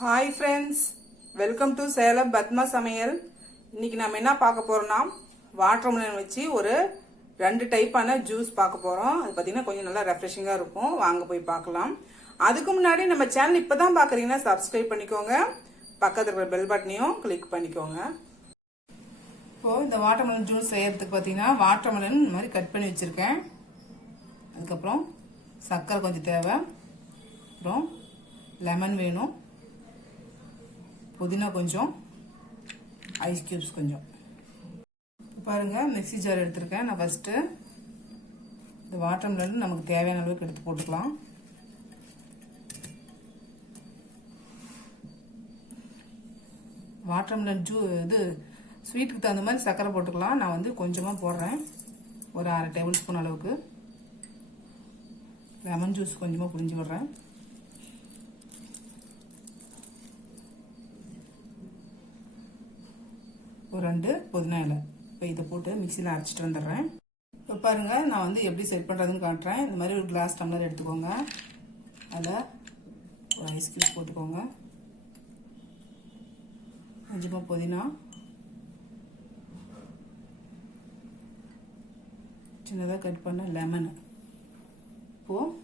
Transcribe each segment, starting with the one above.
Hi friends, welcome to Salem Padma சமையல். இன்னைக்கு நம்ம என்ன பார்க்க போறோம்னா வாட்டர்மெலன் வச்சு ஒரு 2 டைப்பான ஜூஸ் பார்க்க போறோம். அது பார்த்தீங்கன்னா கொஞ்சம் நல்லா ரெஃப்ரெஷிங்காக இருக்கும். வாங்க போய் பார்க்கலாம். அதுக்கு முன்னாடி நம்ம சேனல் இப்பதான் பார்க்குறீங்கன்னா சப்ஸ்கிரைப் பண்ணிக்கோங்க. பக்கத்தில் இருக்கிற பெல் பட்டனையும் கிளிக் பண்ணிக்கோங்க. இப்போ இந்த வாட்டர்மெலன் ஜூஸ் செய்யறதுக்கு பார்த்தீங்கன்னா வாட்டர்மெலன் இந்த மாதிரி கட் பண்ணி வச்சிருக்கேன். அதுக்கப்புறம் சர்க்கரை கொஞ்சம் தேவை, அப்புறம் லெமன் வேணும், புதினா கொஞ்சம், ஐஸ் கியூப்ஸ் கொஞ்சம். பாருங்க, மிக்ஸி ஜார் எடுத்திருக்கேன். நான் ஃபர்ஸ்ட் இந்த வாட்டர்மெலன் நமக்கு தேவையான அளவுக்கு எடுத்து போட்டுக்கலாம். வாட்டர்மெலன் இது ஸ்வீட்டுக்கு தகுந்த மாதிரி சர்க்கரை போட்டுக்கலாம். நான் வந்து கொஞ்சமாக போடுறேன், ஒரு 1/2 டேபிள் ஸ்பூன் அளவுக்கு. லெமன் ஜூஸ் கொஞ்சமாக புழிஞ்சு விடுறேன். ஒரு 2 புதினா இலை. இப்போ இதை போட்டு மிக்சியில் அரைச்சிட்டு வந்துடுறேன். இப்போ பாருங்க, நான் வந்து எப்படி செட் பண்ணுறதுன்னு காட்டுறேன். இந்த மாதிரி ஒரு கிளாஸ் டம்ளர் எடுத்துக்கோங்க. அதில் ஒரு ஐஸ் கியூப் போட்டுக்கோங்க, கொஞ்சமாக புதினா, சின்னதாக கட் பண்ண லெமனு. இப்போது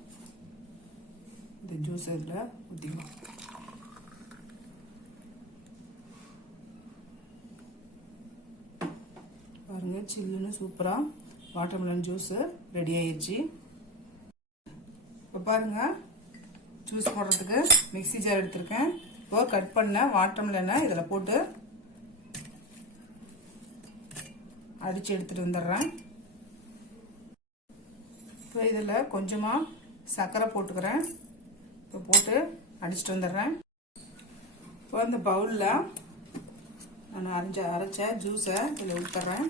இந்த ஜூஸ் இதில் ஊற்றிக்கலாம். பாருங்க, சில்லுன்னு சூப்பராக வாட்டர்மெலன் ஜூஸ் ரெடி ஆயிடுச்சு. இப்போ பாருங்க, ஜூஸ் போடுறதுக்கு மிக்ஸி ஜார் எடுத்திருக்கேன். இப்போ கட் பண்ண வாட்டர்மெலனை இதில் போட்டு அடித்து எடுத்துட்டு வந்துடுறேன். இப்போ இதில் கொஞ்சமாக சர்க்கரை போட்டுக்கிறேன். இப்போ போட்டு அடிச்சுட்டு வந்துடுறேன். இப்போ இந்த பவுலில் நான் அரைச்ச ஜூஸை இதில் ஊற்றுறேன்.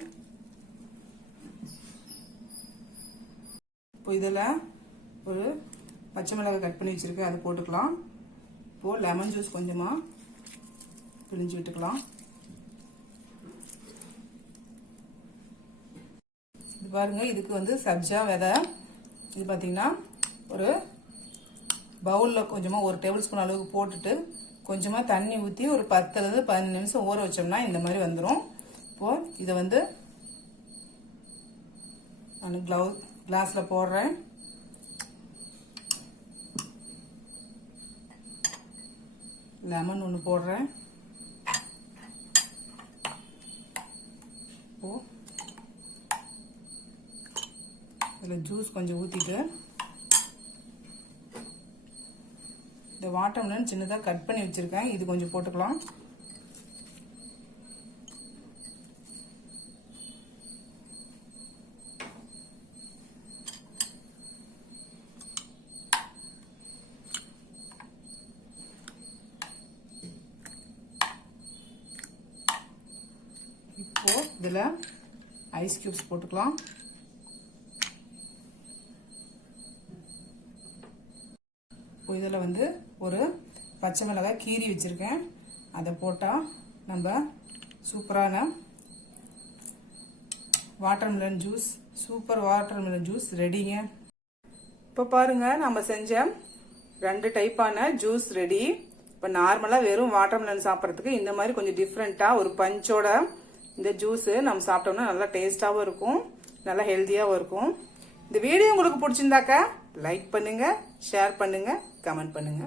இப்போ இதில் ஒரு பச்சை மிளகாய் கட் பண்ணி வச்சுருக்கேன், அது போட்டுக்கலாம். இப்போது லெமன் ஜூஸ் கொஞ்சமாக பிழிஞ்சு விட்டுக்கலாம். இது பாருங்கள், இதுக்கு வந்து சப்ஜா விதை. இது பார்த்தீங்கன்னா ஒரு பவுலில் கொஞ்சமாக 1 டேபிள் ஸ்பூன் அளவுக்கு போட்டுட்டு கொஞ்சமாக தண்ணி ஊற்றி ஒரு 10 to 15 நிமிஷம் ஊற வச்சோம்னா இந்த மாதிரி வந்துடும். இப்போது இதை வந்து நான் கிளாஸில் போடுறேன். லெமன் ஒன்று போடுறேன். இப்போது இதில் ஜூஸ் கொஞ்சம் ஊற்றிட்டு இந்த வாட்டர்மெலன் சின்னதாக கட் பண்ணி வச்சுருக்கேன், இது கொஞ்சம் போட்டுக்கலாம். இப்போ இதில் ஐஸ் கியூப்ஸ் போட்டுக்கலாம். இப்போ இதில் வந்து ஒரு பச்சை மிளகாய் கீரி வச்சுருக்கேன், அதை போட்டால் நம்ம சூப்பரான watermelon juice, super watermelon juice ரெடிங்க. இப்போ பாருங்கள், நம்ம செஞ்ச 2 டைப்பான ஜூஸ் ரெடி. இப்போ நார்மலாக வெறும் வாட்டர்மெலன் சாப்பிட்றதுக்கு இந்த மாதிரி கொஞ்சம் டிஃப்ரெண்ட்டாக ஒரு பஞ்சோட இந்த ஜூஸு நம்ம சாப்பிட்டோம்னா நல்லா டேஸ்டாகவும் இருக்கும், நல்லா ஹெல்த்தியாகவும் இருக்கும். இந்த வீடியோ உங்களுக்கு பிடிச்சிருந்தாக்கா லைக் பண்ணுங்க, ஷேர் பண்ணுங்க, கமெண்ட் பண்ணுங்க.